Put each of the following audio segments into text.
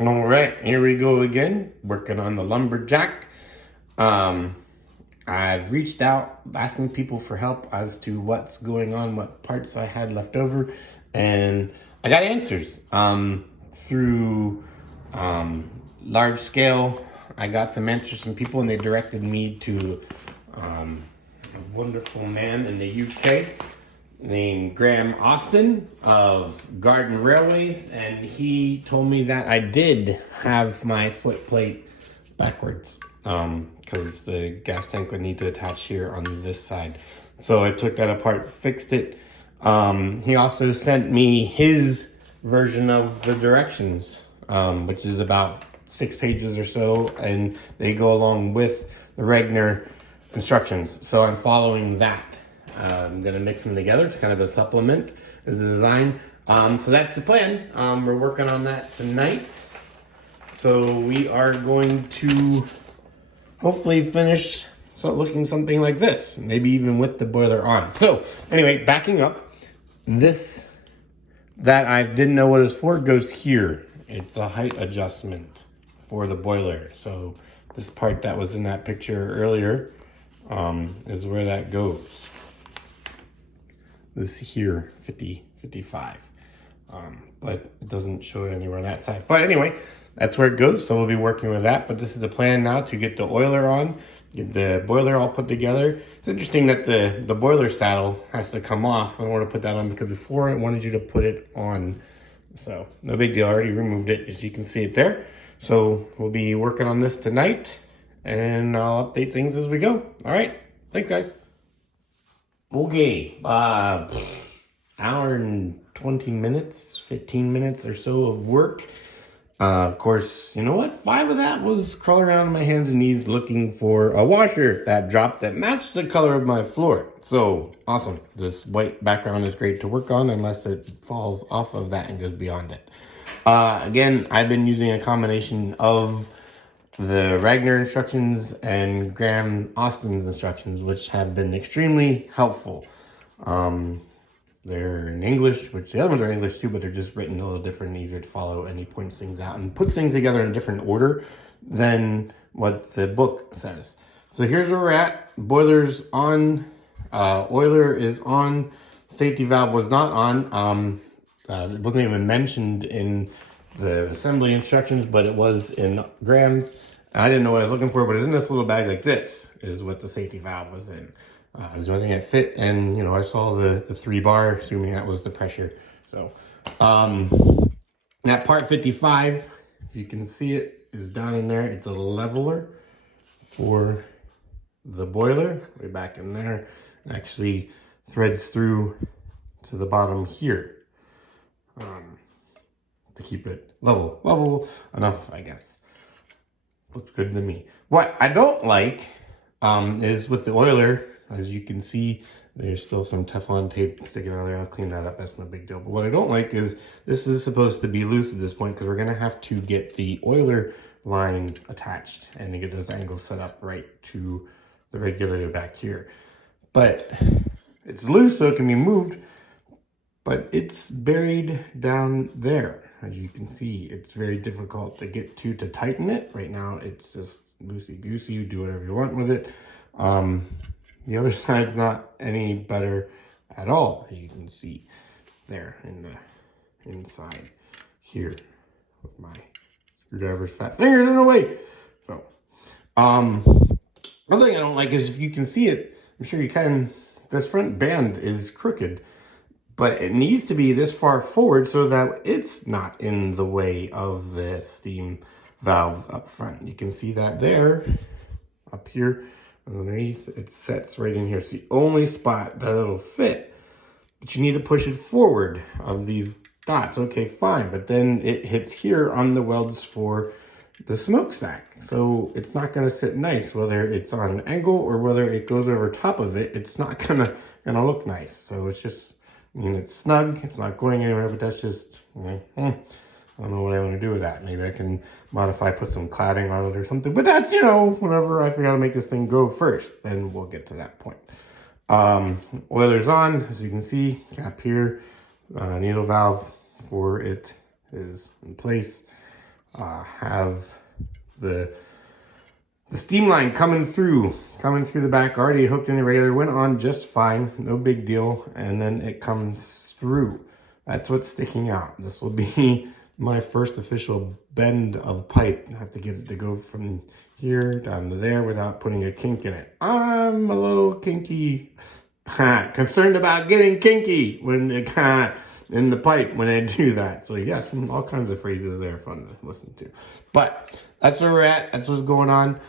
All right, here we go again, working on the lumberjack. I've reached out asking people for help as to what's going on, what parts I had left over, and I got answers. Through large scale, I got some answers from people, and they directed me to a wonderful man in the UK named Graham Austin of Garden Railways, and he told me that I did have my foot plate backwards because the gas tank would need to attach here on this side. So I took that apart, fixed it. He also sent me his version of the directions, which is about 6 pages or so, and they go along with the Regner instructions. So I'm following that. I'm going to mix them together. It's kind of a supplement as a design. So that's the plan. We're working on that tonight. So we are going to hopefully finish looking something like this, maybe even with the boiler on. So anyway, backing up, this that I didn't know what it was for goes here. It's a height adjustment for the boiler. So this part that was in that picture earlier is where that goes. This here, 50, 55. But it doesn't show it anywhere on that side. But anyway, that's where it goes. So we'll be working with that. But this is the plan now to get the oiler on, get the boiler all put together. It's interesting that the boiler saddle has to come off. I don't want to put that on because before I wanted you to put it on. So no big deal. I already removed it, as you can see it there. So we'll be working on this tonight, and I'll update things as we go. All right. Thanks, guys. Okay, hour and 20 minutes, 15 minutes or so of work. Of course, you know what? 5 of that was crawling around on my hands and knees looking for a washer that dropped that matched the color of my floor. So, awesome. This white background is great to work on unless it falls off of that and goes beyond it. Again, I've been using a combination of the Regner instructions and Graham Austin's instructions, which have been extremely helpful. They're in English, which the other ones are in English too, but they're just written a little different and easier to follow, and he points things out and puts things together in a different order than what the book says. So here's where we're at. Boiler's on, oiler is on, safety valve was not on. It wasn't even mentioned in the assembly instructions, but it was in Graham's. I didn't know what I was looking for, but it's in this little bag like this is what the safety valve was in. It was the only thing that fit, and you know, I saw the 3 bar, assuming that was the pressure. So that part 55, if you can see it, is down in there. It's a leveler for the boiler, way back in there. It actually threads through to the bottom here to keep it level enough, I guess. Looks good to me. What I don't like is with the oiler, as you can see, there's still some Teflon tape sticking out there. I'll clean that up. That's no big deal. But what I don't like is this is supposed to be loose at this point because we're going to have to get the oiler line attached and to get those angles set up right to the regulator back here. But it's loose, so it can be moved, but it's buried down there. As you can see, it's very difficult to get to tighten it. Right now, it's just loosey-goosey. You do whatever you want with it. The other side's not any better at all, as you can see there in the inside here with my screwdriver's fat fingers in the way. So, one thing I don't like is if you can see it, I'm sure you can, this front band is crooked. But it needs to be this far forward so that it's not in the way of the steam valve up front. You can see that there, up here, underneath, it sets right in here. It's the only spot that it'll fit. But you need to push it forward of these dots. Okay, fine. But then it hits here on the welds for the smokestack. So it's not going to sit nice, whether it's on an angle or whether it goes over top of it. It's not gonna look nice. So it's just, I mean, it's snug, it's not going anywhere, but that's just, I don't know what I want to do with that. Maybe I can modify, put some cladding on it or something. But that's, you know, whenever I figure out how to make this thing go first, then we'll get to that point. Oiler's on, as you can see, cap here, needle valve for it is in place. have the steam line coming through the back, already hooked in the regular, went on just fine, no big deal, and then it comes through. That's what's sticking out. This will be my first official bend of pipe. I have to get it to go from here down to there without putting a kink in it. I'm a little kinky, concerned about getting kinky when it in the pipe when I do that. So yes, all kinds of phrases there are fun to listen to. But that's where we're at. That's what's going on.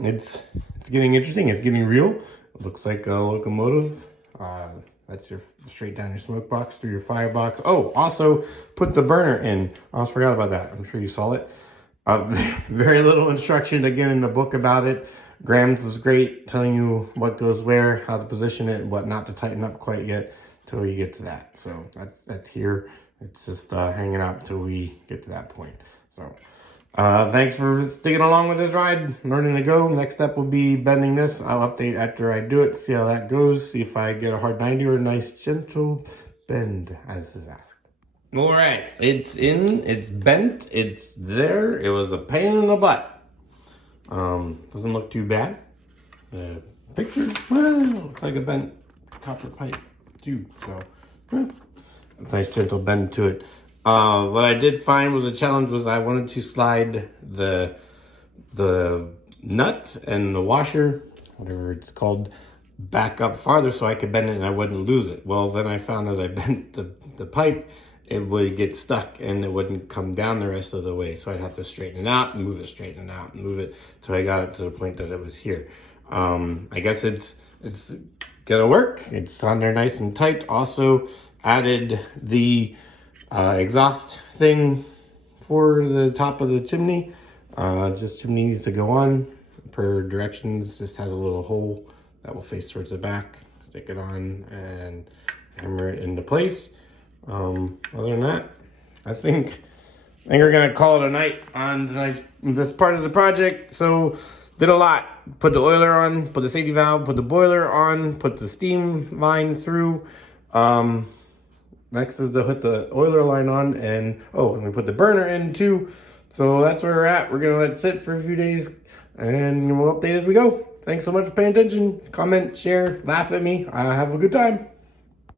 It's getting interesting. It's getting real. It looks like a locomotive. That's your straight down your smoke box through your firebox. Oh, also put the burner in. I almost forgot about that. I'm sure you saw it. Very little instruction again in the book about it. Graham's was great, telling you what goes where, how to position it, and what not to tighten up quite yet till you get to that. So that's here. It's just hanging out till we get to that point. So thanks for sticking along with this ride, learning to go. Next step will be bending this. I'll update after I do it, see how that goes, see if I get a hard 90 or a nice gentle bend, as is asked. All right, it's in, it's bent, it's there. It was a pain in the butt. Doesn't look too bad. Picture, well, looks like a bent copper pipe too. So, nice gentle bend to it. What I did find was a challenge was I wanted to slide the nut and the washer, whatever it's called, back up farther so I could bend it and I wouldn't lose it. Well, then I found as I bent the pipe, it would get stuck and it wouldn't come down the rest of the way. So I'd have to straighten it out and move it, straighten it out and move it till I got it to the point that it was here. I guess it's gonna work. It's on there nice and tight. Also added the exhaust thing for the top of the chimney. Just chimney needs to go on per directions. Just has a little hole that will face towards the back. Stick it on and hammer it into place. Other than that, I think we're gonna call it a night on this part of the project. So did a lot. Put the oiler on, put the safety valve, put the boiler on, put the steam line through. Next is to put the oiler line on, and we put the burner in too. So that's where we're at. We're gonna let it sit for a few days and we'll update as we go. Thanks so much for paying attention. Comment, share, laugh at me. Have a good time.